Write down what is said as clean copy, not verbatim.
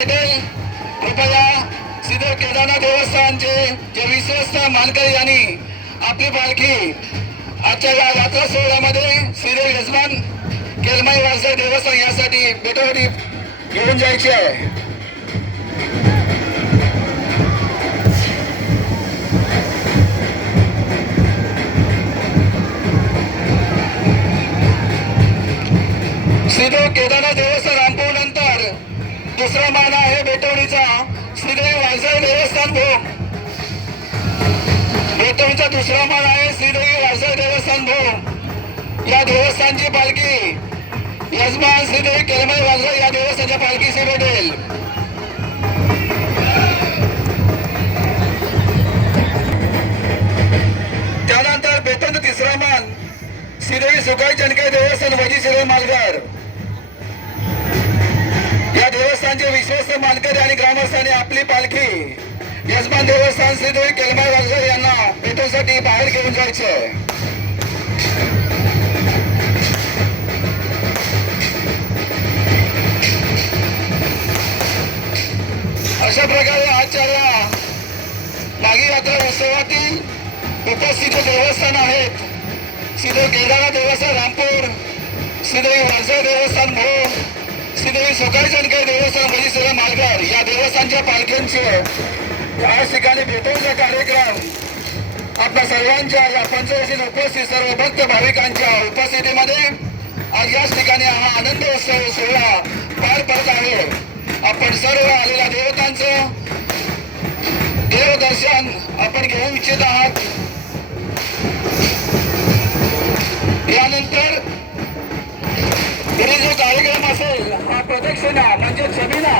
कृपया श्री केदारनाथ देवस्थानचे जे विश्वस्त मानकरी यांनी आपली पालखी आजच्या या यात्रा सोहळ्यामध्ये श्री यजमान केलमाई वासदेव देवस्थान यासाठी बेटवडी घेऊन जायची आहे. श्री केदारनाथ देवस्थान रामपूर नंतर दुसरा मान आहे बेटवडीचा श्रीदेवी वासदेव देवस्थान भोग. बेटवडीचा दुसरा मान आहे श्रीदेवी वासदेव देवस्थान भोग. या देवस्थानची पालखी यजमान श्रीदेवी केलमाई वासदेव या देवस्थानच्या पालखीशी भेटेल. त्यानंतर बेटवडीचा तिसरा मान श्रीदेवी सुखाई चनके देवस्थान वजी श्री मालगार या देवस्थानचे विश्वस्त मानकरी आणि ग्रामस्थांनी आपली पालखी यजमान देवस्थान श्रीदेवी केलमाई वासदेव यांना भेटण्यासाठी बाहेर घेऊन जायचे. अशा प्रकारे आजच्या या नागी यात्रा उत्सवातील उपस्थित देवस्थान आहेत श्रीदेवी केदारनाथ देवस्थान रामपूर, श्रीदेवी वासदेव देवस्थान भोग, श्रीदेवी सुखाई चनके देवस्थान वजी श्री मालगार या देवस्थानच्या पालख्यांचे आज ठिकाणी भेटवण्याचा कार्यक्रम आपल्या सर्वांच्या या पंचवर्षीय उपस्थित सर्व भक्त भाविकांच्या उपस्थितीमध्ये आज याच ठिकाणी हा आनंद उत्सव सोहळा पार पडत आहे. आपण सर्व आलेल्या देवतांचं देवदर्शन आपण घेऊ इच्छित आहात. यानंतर पुढे जो कार्यक्रम असेल हा प्रदक्षिणा म्हणजे छबिना